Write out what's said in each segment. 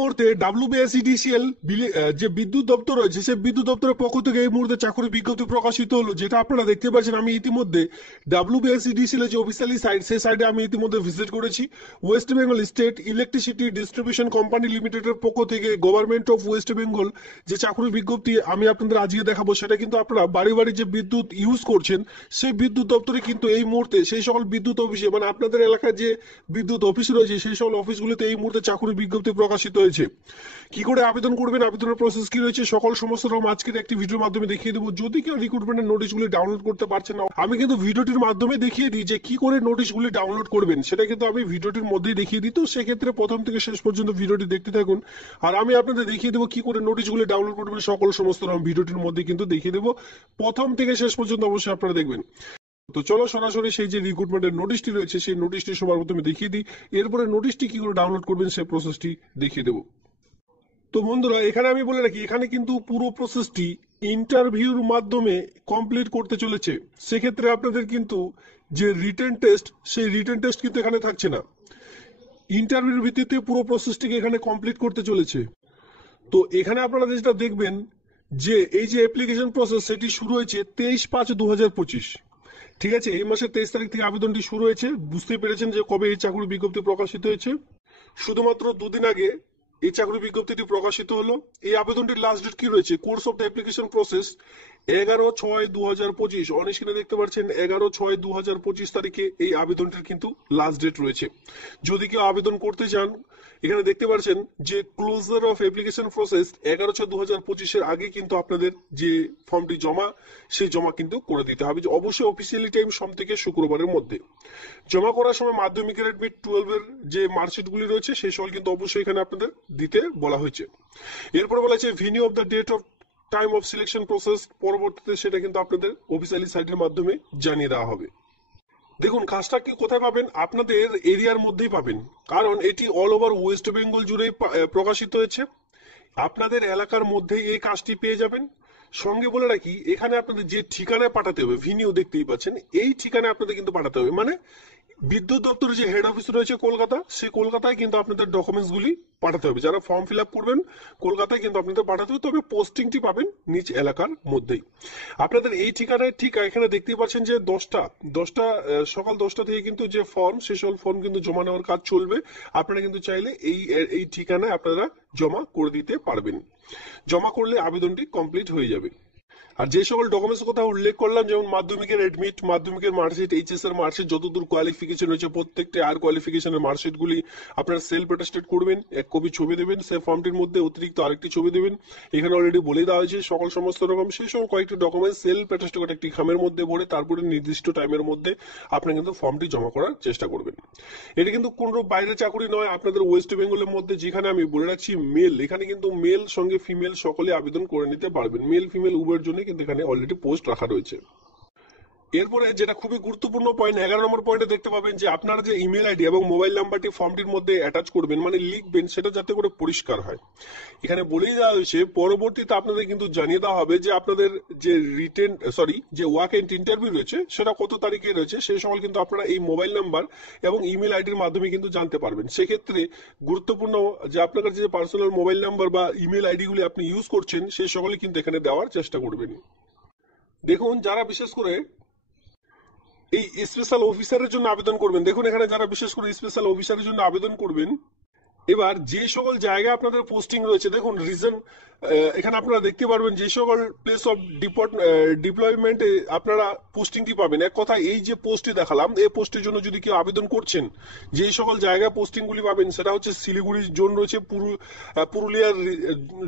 মুহূর্তে ডাব্লিউবিএসইডিসিএল যে বিদ্যুৎ দপ্তর রয়েছে সেই বিদ্যুৎ দপ্তরের পক্ষ থেকে এই মুহূর্তে চাকরির বিজ্ঞপ্তি প্রকাশিত হলো, যেটা আপনারা দেখতে পাচ্ছেন। আমি ইতিমধ্যে ডাব্লিউবিএসইডিসিএল এর যে অফিসিয়ালি সাইট, সেই সাইটে আমি ইতিমধ্যে ভিজিট করেছি। West Bengal state electricity distribution company লিমিটেডের পক্ষ থেকে গভর্নমেন্ট অফ ওয়েস্ট বেঙ্গল যে চাকরির বিজ্ঞপ্তি আমি আপনাদের আজকে দেখাবো, সেটা কিন্তু আপনারা বাড়ি বাড়ি যে বিদ্যুৎ ইউজ করছেন সেই বিদ্যুৎ দপ্তরে কিন্তু এই মুহূর্তে সেই সকল বিদ্যুৎ অফিসে, মানে আপনাদের এলাকায় যে বিদ্যুৎ অফিস রয়েছে সেই সকল অফিসগুলিতে এই মুহূর্তে চাকরির বিজ্ঞপ্তি প্রকাশিত হয়েছে। কি করে আবেদন করবেন, আবেদনের প্রসেস কি রয়েছে, সমস্ত রকম আজকের একটি ভিডিওর মাধ্যমে দেখিয়ে দেবো। যদি কেউ রিক্রুটমেন্টের নোটিশগুলি ডাউনলোড করতে পারছেন না, আমি কিন্তু ভিডিওটির মাধ্যমে দেখিয়ে দিই যে কি করে নোটিশগুলি ডাউনলোড করবেন, সেটা কিন্তু আমি ভিডিওটির মধ্যেই দেখিয়ে দিই। তো সেক্ষেত্রে প্রথম থেকে শেষ পর্যন্ত ভিডিওটি দেখতে থাকুন, আর আমি আপনাদের দেখিয়ে দেবো কি করে নোটিশগুলি ডাউনলোড করবেন। সমস্ত রকম ভিডিওটির মধ্যে কিন্তু দেখিয়ে দেবো, প্রথম থেকে শেষ পর্যন্ত অবশ্যই আপনারা দেখবেন। তো চলো সরাসরি সেই যে রিক্রুটমেন্টের নোটিশটি রয়েছে সেই নোটিশটি সবার প্রথমে দেখিয়ে দিই, এরপরে নোটিশটি কি করে ডাউনলোড করবেন সেই প্রসেসটি দেখিয়ে দেবো। তো বন্ধুরা, এখানে আমি বলে রাখি, এখানে কিন্তু পুরো প্রসেসটি ইন্টারভিউর মাধ্যমে কমপ্লিট করতে চলেছে। সেক্ষেত্রে আপনাদের কিন্তু যে রিটেন টেস্ট, সেই রিটেন টেস্ট কিন্তু এখানে থাকছে না। ইন্টারভিউর ভিত্তিতে পুরো প্রসেসটিকে এখানে কমপ্লিট করতে চলেছে। তো এখানে আপনারা যেটা দেখবেন যে এই যে অ্যাপ্লিকেশন প্রসেস, সেটি শুরু হয়েছে 23/5/2025। ঠিক আছে, এই মাসের 23 তারিখ থেকে আবেদনটি শুরু হয়েছে। বুঝতে পেরেছেন যে কবে এই চাকরির বিজ্ঞপ্তি প্রকাশিত হয়েছে। শুধুমাত্র দুদিন আগে এই চাকরির বিজ্ঞপ্তিটি প্রকাশিত হলো। এই আবেদনটির লাস্ট ডেট কি রয়েছে, course of the application process 11/6/2025। On স্ক্রিনে দেখতে পাচ্ছেন 11/6/2025 তারিখে এই আবেদনটির কিন্তু লাস্ট ডেট রয়েছে। যদি কেউ আবেদন করতে চান, এখানে দেখতে পাচ্ছেন যে ক্লোজার অফ অ্যাপ্লিকেশন প্রসেস 11/6/2025 আগে কিন্তু আপনাদের যে ফর্মটি সেই জমা কিন্তু করে দিতে হবে। অবশ্যই অফিসিয়ালি টাইম সোম থেকে শুক্রবারের মধ্যে। জমা করার সময় মাধ্যমিকের অ্যাডমিট 12 এর যে মার্কশিটগুলি রয়েছে সেই সকল কিন্তু অবশ্যই এখানে আপনাদের দিতে বলা হয়েছে। এরপর বলা হয়েছে venue of the date of time of selection process, পরবর্তীতে সেটা কিন্তু আপনাদের অফিসিয়ালি সাইটের মাধ্যমে জানিয়ে দেওয়া হবে। দেখুন, কাজটা কি কোথায় পাবেন, আপনাদের এরিয়ার মধ্যেই পাবেন, কারণ এটি অল ওভার ওয়েস্ট বেঙ্গল জুড়ে প্রকাশিত হয়েছে। আপনাদের এলাকার মধ্যেই এই কাজটি পেয়ে যাবেন। সঙ্গে বলে রাখি, এখানে আপনাদের যে ঠিকানায় পাঠাতে হবে, ভিনিউ দেখতেই পাচ্ছেন, এই ঠিকানায় আপনাদের কিন্তু পাঠাতে হবে। মানে বিদ্যুৎ দপ্তরের যে হেড অফিস রয়েছে কলকাতা, সেই কলকাতায় কিন্তু আপনাদের ডকুমেন্টস গুলি পাঠাতে হবে। যারা ফর্ম ফিল আপ করবেন কলকাতায় কিন্তু আপনাদের পাঠাতে হবে, তবে পোস্টিংটি পাবেন নিজ এলাকার মধ্যেই। আপনাদের এই ঠিকানায় ঠিক এখানে দেখতেই পাচ্ছেন যে সকাল 10টা থেকে কিন্তু যে ফর্ম, সেই সকল ফর্ম কিন্তু জমা নেওয়ার কাজ চলবে। আপনারা কিন্তু চাইলে এই ঠিকানায় আপনারা জমা করে দিতে পারবেন। জমা করলে আবেদনটি কমপ্লিট হয়ে যাবে। আর যে সকল ডকুমেন্টস কথা উল্লেখ করলাম, যেমন মাধ্যমিকের অ্যাডমিট, মাধ্যমিকের মার্কশিট, এইচএস এর মার্কশিট, যতদূর কোয়ালিফিকেশন রয়েছে প্রত্যেকটি আর কোয়ালিফিকেশনের মার্কশিট গুলি আপনারা সেলফ অ্যাটাস্টেড করবেন, এক কপি ছবি দেবেন, সেই ফর্মটির মধ্যে অতিরিক্ত আরেকটি ছবি দেবেন। এখানে অলরেডি বলে দেওয়া হয়েছে সমস্ত রকম সেই সব কয়েকটি ডকুমেন্টস সেলফ অ্যাটাস্টেড করে একটি খামের মধ্যে ভরে তারপরে নির্দিষ্ট টাইমের মধ্যে আপনি কিন্তু ফর্মটি জমা করার চেষ্টা করবেন। এটা কিন্তু কোন বাইরের চাকরি নয়, আপনাদের ওয়েস্ট বেঙ্গলের মধ্যে। যেখানে আমি বলে রাখছি মেল, এখানে কিন্তু মেল সঙ্গে ফিমেল সকলে আবেদন করে নিতে পারবেন। মেল ফিমেল উভয়ের জন্য কিন্তু এখানে অলরেডি পোস্ট রাখা রয়েছে। এরপরে যেটা খুবই গুরুত্বপূর্ণ পয়েন্ট, 11 নম্বর পয়েন্টে দেখতে পাবেন যে আপনারা যে ইমেল আইডি এবং মোবাইল নাম্বারটি ফর্মটির মধ্যে অ্যাটাচ করবেন, মানে লিখবেন, সেটা যাতে করে পরিষ্কার হয়। এখানে বলেই দেওয়া হয়েছে পরবর্তীতে আপনাদের কিন্তু জানিয়ে দেওয়া হবে যে আপনাদের যে যে ওয়াক এন্ড ইন্টারভিউ রয়েছে সেটা কত তারিখে রয়েছে, সেই সকল কিন্তু আপনারা এই মোবাইল নাম্বার এবং ইমেল আইডির মাধ্যমে কিন্তু জানতে পারবেন। সেক্ষেত্রে গুরুত্বপূর্ণ যে আপনার যে পার্সোনাল মোবাইল নাম্বার বা ইমেল আইডিগুলি আপনি ইউজ করছেন সেই সকলে কিন্তু এখানে দেওয়ার চেষ্টা করবেন। দেখুন, যারা বিশেষ করে এই স্পেশাল অফিসারের জন্য আবেদন করবেন, দেখুন এখানে যারা বিশেষ করে স্পেশাল অফিসারের জন্য আবেদন করবেন, এবার যে সকল জায়গায় আপনাদের পোস্টিং রয়েছে, দেখুন রিজন এখানে আপনারা দেখতে পারবেন যে সকল প্লেস অফ ডিপ্লয়মেন্ট আপনারা পোস্টিংটি পাবেন। এক কথা, এই যে পোস্টটি দেখালাম, এই পোস্টের জন্য যদি কেউ আবেদন করছেন, যে সকল জায়গায় পোস্টিং গুলি পাবেন সেটা হচ্ছে শিলিগুড়ি জোন রয়েছে, পুরুলিয়ার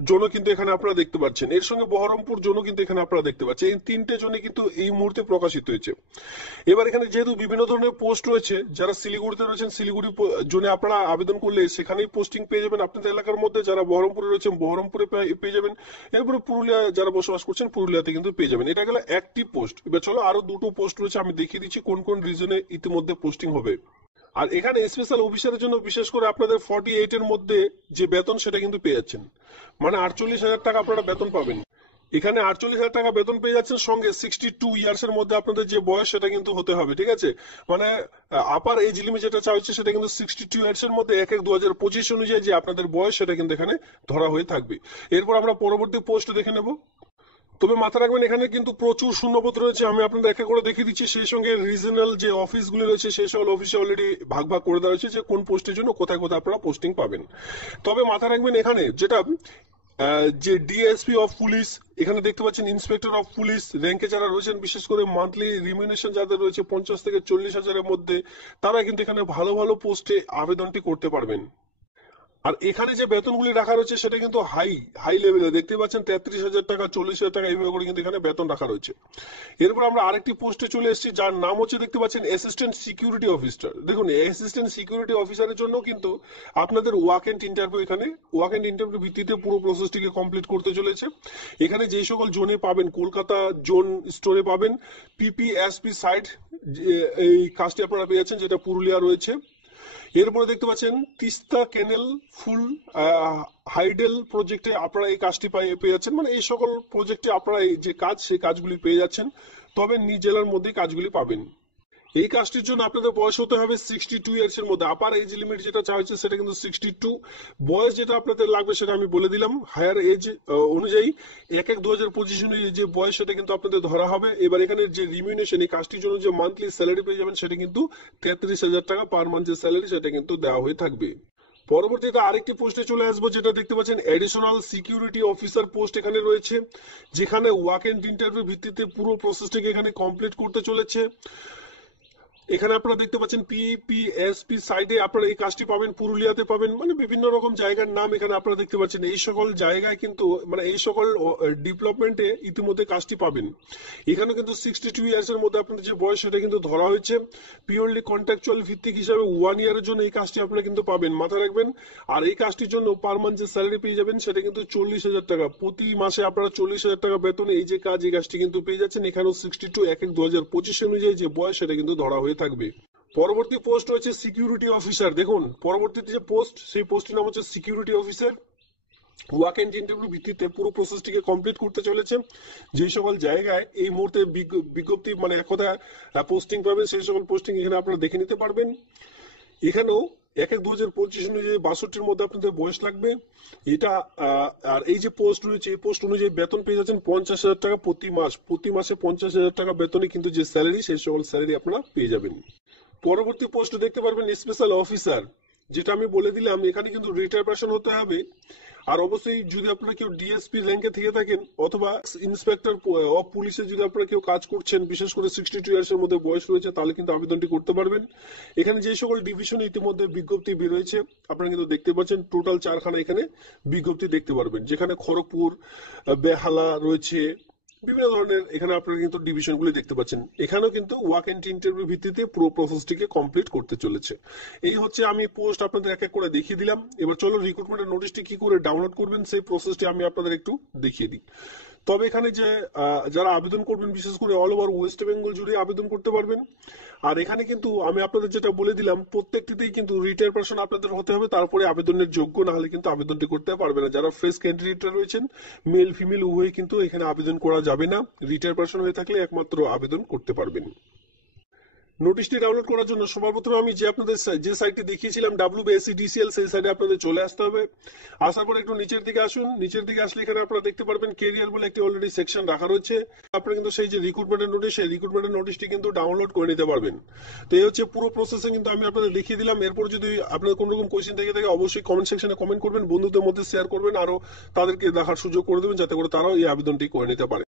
জোনও কিন্তু এখানে আপনারা দেখতে পাচ্ছেন, এর সঙ্গে বহরমপুর জোনও কিন্তু এখানে আপনারা দেখতে পাচ্ছেন। এই তিনটে জোনে কিন্তু এই মুহূর্তে প্রকাশিত হয়েছে। এবার এখানে যেহেতু বিভিন্ন ধরনের পোস্ট রয়েছে, যারা শিলিগুড়িতে রয়েছেন শিলিগুড়ি জোনে আপনারা আবেদন করলে সেখানেই পোস্টিং পেয়ে যাবেন আপনাদের এলাকার মধ্যে। যারা বহরমপুরে রয়েছেন বহরমপুরে পেয়ে যাবেন। এরপরে পুরুলিয়া যারা বসবাস করছেন পুরুলিয়াতে কিন্তু পেয়ে যাবেন। এটা গেল একটি পোস্ট। এবার চলো আরো দুটো পোস্ট রয়েছে, আমি দেখিয়ে দিচ্ছি কোন কোন রিজনে ইতিমধ্যে পোস্টিং হবে। আর এখানে স্পেশাল অফিসারের জন্য বিশেষ করে আপনাদের 48 এর মধ্যে যে বেতন সেটা কিন্তু পেয়ে যাচ্ছেন, মানে 48,000 টাকা আপনারা বেতন পাবেন। এখানে 48,000 টাকা বেতন পেয়ে যাচ্ছেন, সঙ্গে 62 ইয়ার্স এর মধ্যে আপনাদের যে বয়স সেটা কিন্তু হতে হবে, ঠিক আছে। মানে আপার এজ লিমিট যেটা চাওয়া হচ্ছে সেটা কিন্তু 62 ইয়ার্স এর মধ্যে 1/1/2025 অনুযায়ী যে আপনাদের বয়স সেটা কিন্তু এখানে ধরা হয়ে থাকবে। এরপর আমরা পরবর্তী পোস্ট দেখে নেব। তবে মাথায় রাখবেন এখানে কিন্তু প্রচুর শূন্যপদ রয়েছে, আমি আপনাদের এক এক করে দেখিয়ে দিচ্ছি। সেই সঙ্গে রিজনাল যে অফিসগুলি রয়েছে সেই সকল অফিসে অলরেডি ভাগ ভাগ করে দেওয়া হয়েছে যে কোন পোস্টের জন্য কোথায় কোথায় আপনারা পোস্টিং পাবেন। তবে মাথায় রাখবেন এখানে যেটা যে ডিএসপি অফ পুলিশ, এখানে দেখতে পাচ্ছেন ইন্সপেক্টর অফ পুলিশ র্যাঙ্কে যারা রয়েছেন, বিশেষ করে মান্থলি রিমিউনেশন যাদের রয়েছে 50 থেকে 40,000-এর মধ্যে, তারা কিন্তু এখানে ভালো ভালো পোস্টে আবেদনটি করতে পারবেন। আর এখানে যে বেতনগুলি রাখা রয়েছে সেটা কিন্তু হাই হাই লেভেলে, দেখতে পাচ্ছেন 33,000 টাকা, 40,000 টাকা, এইভাবে করে কিন্তু এখানে বেতন রাখা রয়েছে। এরপর আমরা আরেকটি পোস্টে চলে এসেছি যার নাম হচ্ছে দেখতে পাচ্ছেন অ্যাসিস্ট্যান্ট সিকিউরিটি অফিসার। দেখুন অ্যাসিস্ট্যান্ট সিকিউরিটি অফিসারের জন্য কিন্তু আপনাদের ওয়াক এন্ড ইন্টারভিউ, এখানে ওয়াক এন্ড ইন্টারভিউ ভিত্তিতে পুরো প্রসেসটিকে কমপ্লিট করতে চলেছে। এখানে যে সকল জোনে পাবেন, কলকাতা জোন স্টোরে পাবেন পিপিএসপি সাইট, এই কাজটি আপনারা পেয়ে যাচ্ছেন যেটা পুরুলিয়া রয়েছে। এরপরে দেখতে পাচ্ছেন তিস্তা ক্যানেল ফুল হাইডেল প্রজেক্টে আপনারা এই কাজটি পেয়ে যাচ্ছেন। মানে এই সকল প্রজেক্টে আপনারা এই যে কাজ সেই কাজগুলি পেয়ে যাচ্ছেন, তবে নিজ জেলার মধ্যে কাজগুলি পাবেন। এই কাজটির জন্য আপনাদের বয়স হতে হবে 62 ইয়ার্স এর মধ্যে। আপার এজ লিমিট যেটা চাওয়া হচ্ছে সেটা কিন্তু 62। বয়স যেটা আপনাদের লাগবে সেটা আমি বলে দিলাম, হায়ার এজ অনুযায়ী 1/1/2025 অনুযায়ী যে বয়স সেটা কিন্তু আপনাদের ধরা হবে। এবার এখানে যে রিমিউনেশন, এই কাজটির জন্য যে মান্থলি স্যালারি পেয়ে যাবেন সেটা কিন্তু 33,000 টাকা পার মান্থ যে স্যালারি সেটা কিন্তু দেওয়া হয়ে থাকবে। পরবর্তীতে আরেকটি পোস্টে চলে আসবো যেটা দেখতে পাচ্ছেন এডিশনাল সিকিউরিটি অফিসার পোস্ট এখানে রয়েছে, যেখানে ওয়াক এন্ড ইন্টারভিউ ভিত্তিতে পুরো প্রসেসটিকে এখানে কমপ্লিট করতে চলেছে। এখানে আপনারা দেখতে পাচ্ছেন পিপিএসপি সাইডে আপনারা এই কাজটি পাবেন, পুরুলিয়াতে পাবেন, মানে বিভিন্ন রকম জায়গার নাম এখানে আপনারা দেখতে পাচ্ছেন। এই সকল জায়গায় কিন্তু মানে এই সকল ডেভেলপমেন্টে ইতিমধ্যে কাজটি পাবেন। এখানে কিন্তু 62 ইয়ার্স এর মধ্যে আপনাদের যে বয়স সেটা কিন্তু ধরা হয়েছে। পিওরলি কন্ট্রাকচুয়াল ভিত্তিক হিসাবে 1 ইয়ারের জন্য এই কাজটি আপনারা কিন্তু পাবেন, মাথায় রাখবেন। আর এই কাজটির জন্য পার মান্থ যে স্যালারি পেয়ে যাবেন সেটা কিন্তু 40,000 টাকা, প্রতি মাসে আপনারা 40,000 টাকা বেতনে এই যে কাজ, এই কাজটি কিন্তু পেয়ে যাচ্ছেন। এখানেও 62/1/2025 অনুযায়ী যে বয়স সেটা কিন্তু ধরা হয়ে থাকবে। পরবর্তী পোস্ট রয়েছে সিকিউরিটি অফিসার। দেখুন পরবর্তীতে যে পোস্ট, সেই পোস্টের নাম হচ্ছে security officer. Walk in interview ভিত্তিতে পুরো প্রসেসটিকে কমপ্লিট করতে চলেছে। যে সকল জায়গায় এই মুহূর্তে বিজ্ঞপ্তি মানে এক কথা পোস্টিং পাবেন, সেই সকল পোস্টিং এখানে আপনারা দেখে নিতে পারবেন। এখানেও 1/1/2025 অনুযায়ী 62-র মধ্যে আপনাদের বয়স লাগবে এটা। আর এই যে পোস্ট রয়েছে এই পোস্ট অনুযায়ী বেতন পেয়ে যাচ্ছেন 50,000 টাকা প্রতি মাস, প্রতি মাসে 50,000 টাকা বেতনে কিন্তু যে স্যালারি, সেই সকল স্যালারি আপনারা পেয়ে যাবেন। পরবর্তী পোস্ট দেখতে পারবেন স্পেশাল অফিসার, যেটা আমি বলে দিলাম এখানে কিন্তু রিটায়ার পারসন হতে হবে। আর অবশ্যই যদি আপনারা কেউ ডিএসপি র্যাঙ্কে থেকে থাকেন অথবা ইন্সপেক্টর অফ পুলিশে যদি আপনারা কেউ কাজ করছেন, বিশেষ করে 62 ইয়ার্স এর মধ্যে বয়স রয়েছে, তাহলে কিন্তু আবেদনটি করতে পারবেন। এখানে যে সকল ডিভিশনে ইতিমধ্যে বিজ্ঞপ্তি বেরোয়েছে আপনারা কিন্তু দেখতে পাচ্ছেন, টোটাল 4খানা এখানে বিজ্ঞপ্তি দেখতে পারবেন, যেখানে খড়গপুর, বেহালা রয়েছে, বিভিন্ন ধরনের এখানে আপনারা কিন্তু ডিভিশনগুলি দেখতে পাচ্ছেন। এখানেও কিন্তু ওয়াক এন্ড ইন্টারভিউ ভিত্তিতে পুরো প্রসেসটিকে কমপ্লিট করতে চলেছে। এই হচ্ছে আমি পোস্ট আপনাদের এক এক করে দেখিয়ে দিলাম। এবার চলো রিক্রুটমেন্টের নোটিশটি কি করে ডাউনলোড করবেন সেই প্রসেসটি আমি আপনাদের একটু দেখিয়ে দিই। তবে এখানে যে যারা আবেদন করবেন, বিশেষ করে অল ওভার ওয়েস্ট বেঙ্গল জুড়ে আবেদন করতে পারবেন। আর এখানে কিন্তু আমি আপনাদের যেটা বলে দিলাম, প্রত্যেকটিতেই কিন্তু রিটায়ার পারসন আপনাদের হতে হবে, তারপরে আবেদনের যোগ্য না হলে কিন্তু আবেদনটি করতে পারবে না। যারা ফ্রেশ ক্যান্ডিডেটরা রয়েছেন, মেল ফিমেল উভয়ই কিন্তু এখানে আবেদন করা যাবে না। রিটায়ার পারসন হয়ে থাকলে একমাত্র আবেদন করতে পারবেন। নোটিশটি ডাউনলোড করার জন্য সবার প্রথমে আমি যে আপনাদের যে সাইটটি দেখিয়েছিলাম WBSCDCL, সেই সাইটে আপনাদের চলে আসতে হবে। আসার পরে একটু নিচের দিকে আসুন, নিচের দিকে আসলে এখানে আপনারা দেখতে পারবেন কেরিয়ার বলে একটি অলরেডি সেকশন রাখা রয়েছে। আপনারা কিন্তু সেই যে রিক্রুটমেন্টের নোটিশ, সেই রিক্রুটমেন্টের নোটিশটি কিন্তু ডাউনলোড করে নিতে পারবেন। তো এই হচ্ছে পুরো প্রসেসে কিন্তু আমি আপনাদের দেখিয়ে দিলাম। এরপর যদি আপনাদের কোনো রকম কোয়েশ্চেন থেকে থাকে অবশ্যই কমেন্ট সেকশনে কমেন্ট করবেন, বন্ধুদের মধ্যে শেয়ার করবেন, আরো তাদেরকে দেখার সুযোগ করে দেবেন যাতে করে তারাও এই আবেদনটি করে নিতে পারে।